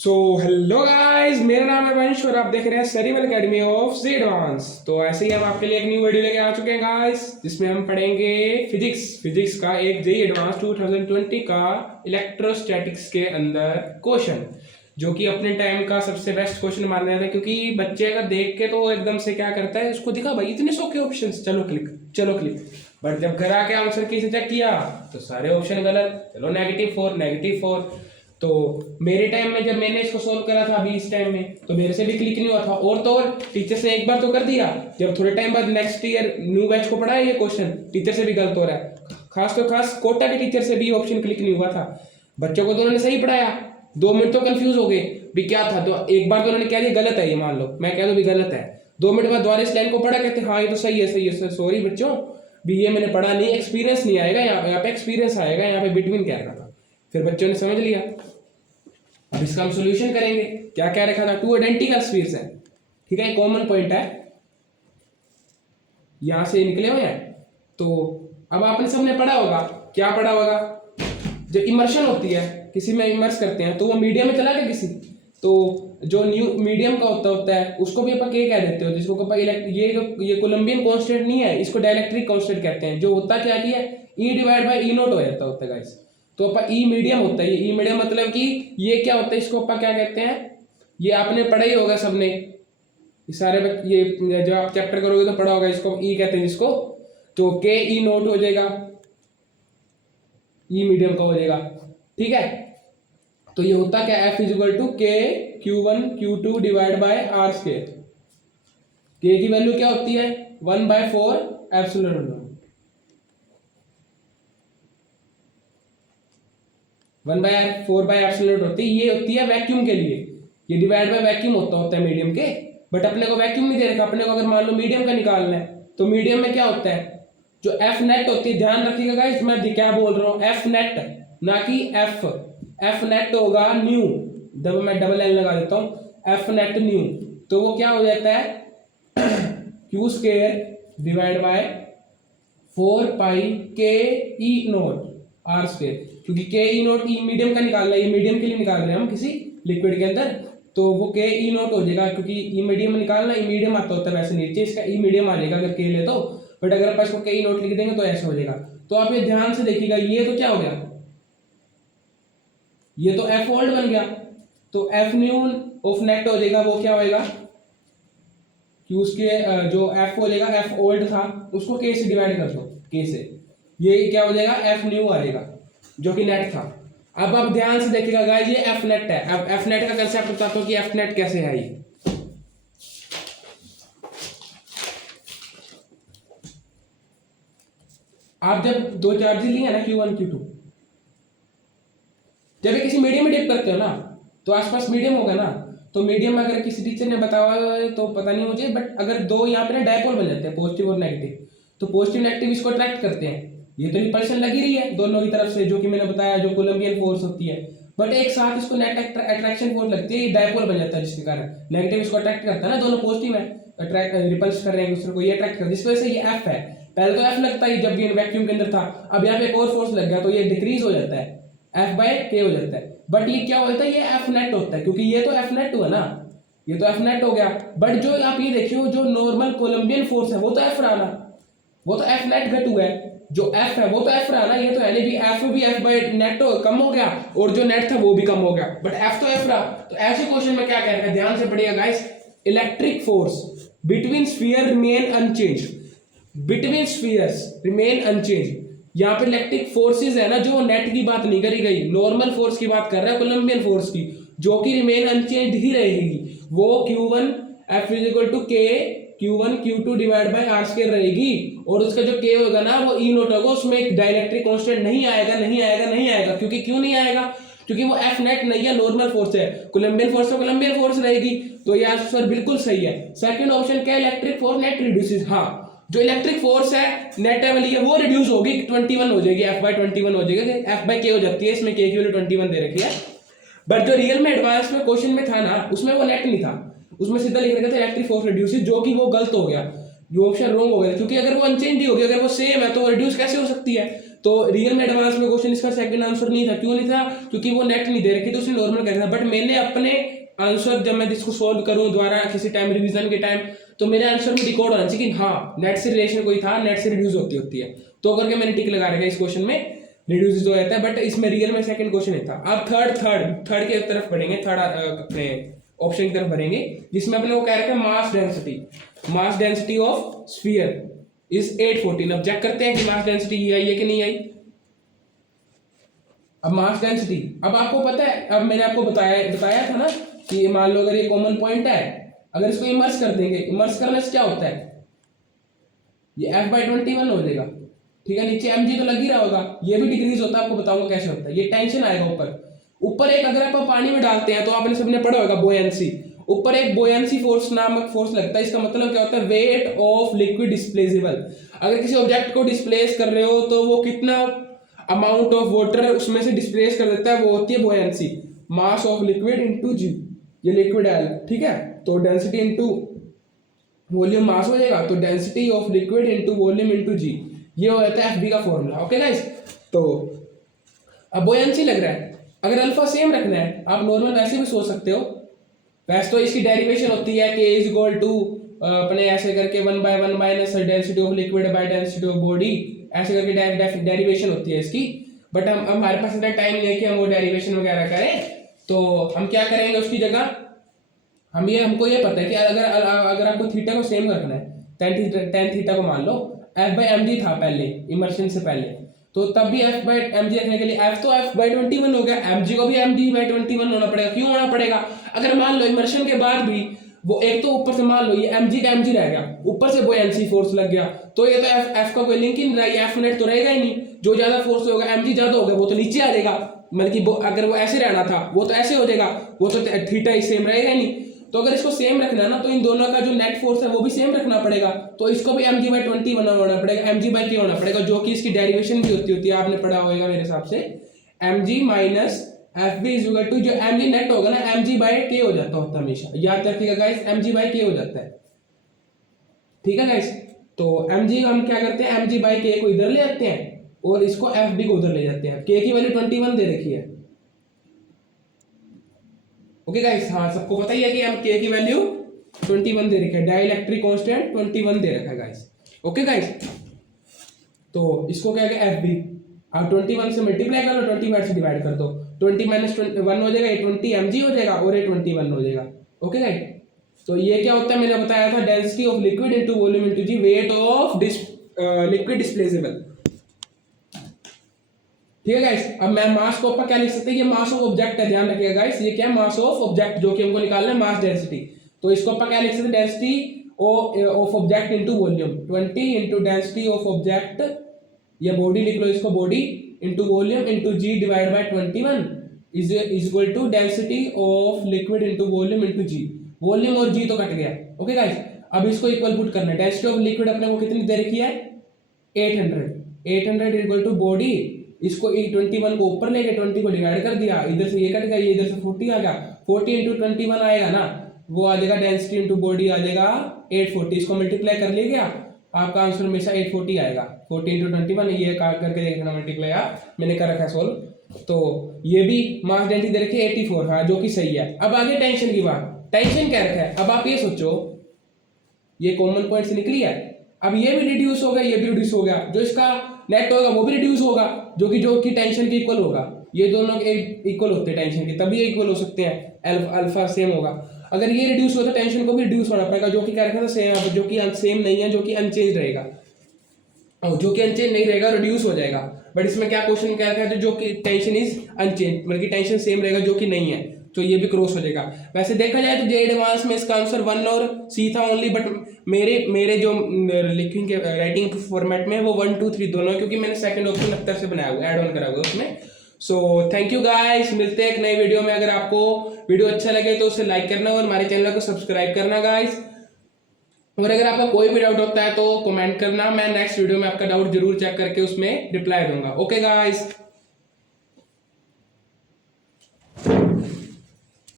So hello guys, मेरा नाम है वंश और आप देख रहे हैं सेरिमन एकेडमी ऑफ सी एडवांस। तो ऐसे ही हम आपके लिए एक न्यू वीडियो लेके आ चुके हैं गाइस, जिसमें हम पढ़ेंगे फिजिक्स का एक जेई एडवांस 2020 का इलेक्ट्रोस्टैटिक्स के अंदर क्वेश्चन, जो कि अपने टाइम का सबसे बेस्ट क्वेश्चन माना जाता है। क्योंकि बच्चे अगर देख के तो एकदम से क्या करता है, उसको दिखा भाई इतने सौ के ऑप्शन, चलो क्लिक, बट जब घर आके आंसर की से चेक किया तो सारे ऑप्शन गलत। चलो -4 तो मेरे टाइम में जब मैंने इसको सोल्व करा था अभी इस टाइम में, तो मेरे से भी क्लिक नहीं हुआ था। और तो और टीचर से एक बार तो कर दिया, जब थोड़े टाइम बाद नेक्स्ट ईयर न्यू बैच को पढ़ा है ये क्वेश्चन, टीचर से भी गलत हो रहा है। खास कोटा के टीचर से भी ऑप्शन क्लिक नहीं हुआ था। बच्चों को तो उन्होंने सही पढ़ाया, 2 मिनट तो कंफ्यूज हो गए भी क्या था। तो एक बार तो उन्होंने कह दिया गलत है, ये मान लो मैं कह दूं भी गलत है, 2 मिनट बाद दोबारा इस लाइन को पढ़ा, कहते हाँ ये तो सही है। सॉरी बच्चों, भी ये मैंने पढ़ा नहीं, एक्सपीरियंस नहीं आएगा यहाँ पे एक्सपीरियंस आएगा, यहाँ पे बिटवीन क्या रखा था। फिर बच्चों ने समझ लिया। अब इसका हम सॉल्यूशन करेंगे। क्या क्या रखा था, 2 आइडेंटिकल स्फीयर्स है, ठीक है, कॉमन पॉइंट है, यहां से निकले हुए हैं। तो अब आपने सबने पढ़ा होगा, क्या पढ़ा होगा, जब इमर्शन होती है, किसी में इमर्स करते हैं तो वो मीडियम में चला गया किसी, तो जो न्यू मीडियम का होता है उसको भी अपन क्या कह देते हो, जिसको ये कोलम्बियन कांस्टेंट नहीं है, इसको डाइलेक्ट्रिक कांस्टेंट कहते हैं। जो होता क्या है, E divide by E note हो जाता होता है गाइस। तो अपन ई मीडियम होता है, ये ई मीडियम मतलब कि ये क्या होता है, इसको अपन क्या कहते हैं, ये आपने पढ़ा ही होगा सबने, ये सारे ये जब आप चैप्टर करोगे तो पढ़ा होगा, इसको ई कहते हैं जिसको। तो के ई नोट हो जाएगा, ई मीडियम का हो जाएगा, ठीक है। तो ये होता क्या, F इज इक्वल टू के Q1 Q2 divide by are square. के की वैल्यू क्या होती है, 1/4 epsilon not, 1/4 by epsilon not होती है। ये होती है वैक्यूम के लिए, ये डिवाइड बाय वैक्यूम होता है मीडियम के। बट अपने को वैक्यूम नहीं दे रखा, अपने को अगर मान लो मीडियम का निकालना है, तो मीडियम में क्या होता है, जो एफ नेट होती है, ध्यान रखिएगा गाइस मैं क्या बोल रहा हूँ, एफ नेट ना कि एफ नेट होगा न्यू, जब मैं डबल एल लगा देता हूँ, एफ नेट न्यू, तो वो क्या हो जाता है क्यू स्क्वायर डिवाइड बाय 4 पाई के ई नोट आर स्क्वायर। क्योंकि के ई नोट ई मीडियम का निकालना है, ये मीडियम के लिए निकाल रहे हैं हम किसी लिक्विड के अंदर, तो वो के ई नोट हो जाएगा। क्योंकि ई मीडियम निकालना, ई मीडियम आता होता है वैसे नीचे, इसका ई मीडियम आ जाएगा अगर के ले तो, बट अगर आप इसको के ई नोट लिख देंगे तो ऐसा हो जाएगा। तो आप ये ध्यान से देखिएगा, ये तो क्या हो गया, ये तो एफ ओल्ड बन गया, तो एफ न्यू ऑफ नेट हो जाएगा, वो क्या होएगा, क्यू के जो एफ हो जाएगा, एफ ओल्ड था उसको के से डिवाइड कर दो, के से, ये क्या हो जाएगा, एफ न्यू आ जाएगा जो कि नेट था। अब आप ध्यान से देखिएगा गाइस, ये एफ नेट है। अब एफ नेट का कंसेप्ट बताता हूं कि एफ नेट कैसे है। ये आप जब 2 चार्ज लिए ना Q1 Q2, जब ये किसी मीडियम में डिप करते हो ना, तो आसपास मीडियम होगा ना, तो मीडियम में अगर किसी टीचर ने बताया तो पता नहीं मुझे, बट अगर 2 यहाँ पे ना डायपोल बन जाते हैं, पॉजिटिव और नेगेटिव, तो पॉजिटिव नेगेटिव इसको अट्रैक्ट करते हैं। ये तो रिपल्शन लगी रही है दोनों की तरफ से, जो कि मैंने बताया जो कोलम्बियन फोर्स होती है, बट एक साथ इसको नेट अट्रैक्शन फोर्स लगती है, ये डायपोल बन जाता है, जिसके कारण नेगेटिव इसको अट्रैक्ट करता है ना, दोनों पॉजिटिव है, अट्रैक्ट रिपल्स कर रहे हैं दूसरे को, ये अट्रैक्ट कर, जिस वजह से ये एफ है। पहले तो एफ लगता है जब ये वैक्यूम के अंदर था, अब यहाँ पे एक और फोर्स लग गया तो ये डिक्रीज हो जाता है, एफ बाय के हो जाता है। बट ये क्या होता है, ये एफ नेट होता है, क्योंकि ये तो एफ नेट हुआ ना, ये तो एफ नेट हो गया। बट जो आप ये देखियो, जो नॉर्मल कोलम्बियन फोर्स है वो तो एफ रहा ना, वो तो एफ नेट घट हुआ है, जो एफ है वो तो एफ रहा ना, ये तो यानी भी एफ बाय नेट कम हो गया, और जो नेट था वो भी कम हो गया, बट एफ तो एफ रहा। तो ऐसे क्वेश्चन में क्या करेगा, ध्यान से पढ़िएगा guys, electric force between sphere remain unchange, between spheres remain unchange. यहाँ पे इलेक्ट्रिक फोर्सेस है ना, जो नेट की बात नहीं करी गई, नॉर्मल फोर्स की बात कर रहा है, कोलम्बियन फोर्स की, जो कि रिमेन अनचेंज ही रहेगी, वो Q1 F is equal to के Q1 Q2 divide by are square रहेगी। और उसका जो के होगा ना, वो ई नोट होगा, उसमें एक डाइलेक्ट्रिक कांस्टेंट नहीं आएगा। क्योंकि क्यों नहीं आएगा, क्योंकि वो एफ नेट नहीं है, नॉर्मल फोर्स है, कोलम्बियन फोर्स तो कोलम्बियन फोर्स रहेगी। तो ये आंसर बिल्कुल सही है। सेकंड ऑप्शन क्या है, इलेक्ट्रिक फोर्स नेट रिड्यूसेस, हाँ जो इलेक्ट्रिक फोर्स है नेट वाली है वो रिड्यूस होगी, 21 हो जाएगी, एफ बाय 21 हो जाएगी, एफ बाय के हो जाती है, इसमें के की वैल्यू 21 दे रखी है। बट जो रियल में एडवांस में क्वेश्चन में था ना, उसमें वो नेट नहीं था, उसमें सीधा लिख रखा था इलेक्ट्रिक फोर्स रिड्यूसेस, जो कि वो गलत हो गया, जो ऑप्शन रॉन्ग हो गया, क्योंकि अगर वो अनचेंज ही हो गया, अगर वो सेम है तो रिड्यूस कैसे हो सकती है, तो रियल में एडवांस में क्वेश्चन इसका सेकंड आंसर नहीं था। क्यों नहीं था? क्योंकि वो नेट नहीं दे रखी, तो उसने नॉर्मल कर था। बट मैंने अपने आंसर जब मैं इसको सोल्व करूं द्वारा किसी टाइम रिवीजन के टाइम, तो मेरे आंसर में रिकॉर्ड होना चाहिए कि हाँ नेट से रिलेशन कोई था, नेट से रिड्यूस होती है। तो करके मैंने टिक लगा रखा इस क्वेश्चन में रिड्यूस हो जाता है, बट इसमें रियल में सेकंड क्वेश्चन नहीं था। अब थर्ड के तरफ बढ़ेंगे, थर्ड अपने ऑप्शन की तरफ बढ़ेंगे, जिसमें अपने को कह रखा है mass density of sphere is 814। अब चेक करते हैं कि मास डेंसिटी ये आई है कि नहीं आई। अब मास डेंसिटी, अब आपको पता है, अब मैंने आपको बताया था ना कि मान लो अगर ये कॉमन पॉइंट है, अगर इसको इमर्स कर देंगे, इमर्स करने से क्या होता है, ये F/21 हो जाएगा, ठीक है। नीचे mg तो लग ही रहा होगा, ये भी डिक्रीज होता है, आपको बताऊंगा कैसे होता है। ये टेंशन आएगा ऊपर एक, अगर आप पानी में डालते हैं तो आपने सबने पढ़ा होगा बोयंसी, ऊपर एक बोयंसी फोर्स नामक फोर्स लगता है। इसका मतलब क्या होता है, वेट ऑफ लिक्विड डिस्प्लेसेबल। अगर किसी ऑब्जेक्ट को डिस्प्लेस कर रहे हो तो वो कितना अमाउंट ऑफ वाटर उसमें से डिस्प्लेस कर देता है, वो होती है buoyancy. Mass of liquid into g, ये लिक्विड है, ठीक है। तो डेंसिटी इनटू वॉल्यूम मास हो जाएगा, तो density of liquid into volume into g, ये हो जाता है एफबी का फॉर्मूला। ओके गाइस, तो अब बोयंसी लग रहा है, अगर अल्फा सेम रखना है, आप नॉर्मल वैसे भी सोच सकते हो। वैसे तो इसकी डेरिवेशन होती है कि इज इक्वल टू अपने ऐसे करके 1/1 minus density of liquid by density of body, ऐसे करके डेरिवेशन होती है इसकी। बट हम हमारे पास इतना टाइम नहीं है कि हम वो डेरिवेशन वगैरह करें, तो हम क्या करेंगे उसकी जगह, हमको ये पता है कि अगर आपको थीटा को सेम रखना है, टेन थीटा को मान लो F/mg था पहले इमर्शन से पहले, तो तब भी F/mg रखने के लिए F तो F/21 हो गया, mg को भी mg/21 होना पड़ेगा। क्यों होना पड़ेगा? अगर मान लो इमर्शन के बाद भी वो एक तो ऊपर से मान लो ये mg का mg रह गया, ऊपर से बोयंसी फोर्स लग गया, तो ये तो F का कोई लिंक ही नहीं रहा, ये F नेट तो रहेगा ही नहीं। जो ज्यादा फोर्स होगा, mg ज्यादा होगा, वो तो नीचे आ जाएगा, मतलब कि अगर वो ऐसे रहना था वो तो ऐसे हो जाएगा, वो तो थीटा ही सेम रहेगा ही नहीं। तो अगर इसको सेम रखना है ना, तो इन दोनों का जो नेट फोर्स है वो भी सेम रखना पड़ेगा, तो इसको भी mg/20 होना पड़ेगा, mg/k होना पड़ेगा, जो कि इसकी डेरिवेशन भी होती है, आपने पढ़ा होगा मेरे हिसाब से, mg minus fb is equal to, जो mg नेट होगा ना mg/k हो जाता होता है हमेशा, याद रखिएगा गाइस, mg/k हो जाता है, ठीक है गाइस। तो mg हम क्या करते हैं, mg/k को इधर ले जाते हैं और इसको fb को उधर ले जाते हैं। k की वैल्यू 21 दे रखी है, ओके गाइस। हाँ, सबको पता ही है कि हम k की वैल्यू 21 दे रखी है, डाइलेक्ट्रिक कांस्टेंट 21 दे रखा है गाइस, ओके गाइस। तो इसको क्या है fb, आप 21 से मल्टीप्लाई कर लो, 25 से डिवाइड कर दो, 20 माइनस 1 हो जाएगा, ये 20 mg हो जाएगा और ये 21 हो जाएगा, ओके गाइस। तो ये क्या होता है, मैंने बताया था density of liquid into volume into g, weight of liquid displaceable, ठीक है गाइस। अब मैं मास को ऊपर क्या लिख सकते हैं, ये मास ऑफ ऑब्जेक्ट है, ध्यान रखिएगा गाइस, ये क्या है, मास ऑफ ऑब्जेक्ट, जो कि हमको निकालना है मास डेंसिटी। तो इसको ऊपर क्या लिख सकते हैं, density of object into volume, 20 into density of object, ये बॉडी लिख लो, इसको body into volume into G divide by 21 is equal to density of liquid into volume into G. Volume और जी तो कट गया, ओके गाइस। अब इसको equal put करना है, डेंसिटी ऑफ लिक्विड अपने को कितनी दे रखी है, 800 इक्वल टू बॉडी, इसको 21 को ऊपर लेके 20 को डिवाइड कर दिया, इधर से ये कट गया, ये इधर से 40 आ गया, 40 इंटू 21 आएगा ना, वो आ जाएगा डेंसिटी इंटू बॉडी आ जाएगा 840, इसको मल्टीप्लाई कर लिया गया, आपका आंसर हमेशा 840 आएगा। 40 इंटू 21, ये करके देखना मल्टीप्लाई, मैंने कर रखा है सोल्व। तो ये भी मास डेंसिटी दे रखी है 84, हाँ, जो कि सही है। अब आगे टेंशन की बात, टेंशन क्या रखा है, अब आप ये सोचो, ये कॉमन पॉइंट से निकली है, अब ये भी रिड्यूस हो गया, ये भी रिड्यूस हो गया, जो इसका नेट होगा वो भी रिड्यूस होगा, जो कि टेंशन के इक्वल होगा। ये दोनों इक्वल होते हैं टेंशन के, तभी ये इक्वल हो सकते हैं, अल्फा सेम होगा। अगर ये रिड्यूस होता है, टेंशन को भी रिड्यूस होना पड़ेगा, जो कि क्या रखा था सेम, जो कि सेम नहीं है, जो कि अनचेंज रहेगा, और जो कि अनचेंज नहीं रहेगा रिड्यूस हो जाएगा। बट इसमें क्या क्वेश्चन क्या रखा है, जो कि टेंशन इज अनचेंज, मतलब कि टेंशन सेम रहेगा, जो कि नहीं है, तो ये भी क्रॉस हो जाएगा। वैसे देखा जाए तो जे एडवांस में इसका आंसर 1 और सी था ओनली, बट मेरे जो लिखिंग के राइटिंग फॉर्मेट में वो 1 2 3 दोनों, क्योंकि मैंने सेकंड ऑप्शन लगता से बनाया हुआ, ऐड ऑन करा हुआ उसमें। सो थैंक यू गाइस, मिलते हैं एक नए वीडियो में। अगर आपको वीडियो अच्छा लगे तो उसे लाइक करना और हमारे चैनल को सब्सक्राइब करना गाइस। और अगर आपका कोई भी डाउट होता है तो कमेंट करना, मैं नेक्स्ट वीडियो में आपका डाउट जरूर चेक करके उसमें रिप्लाई दूंगा। Okay guys.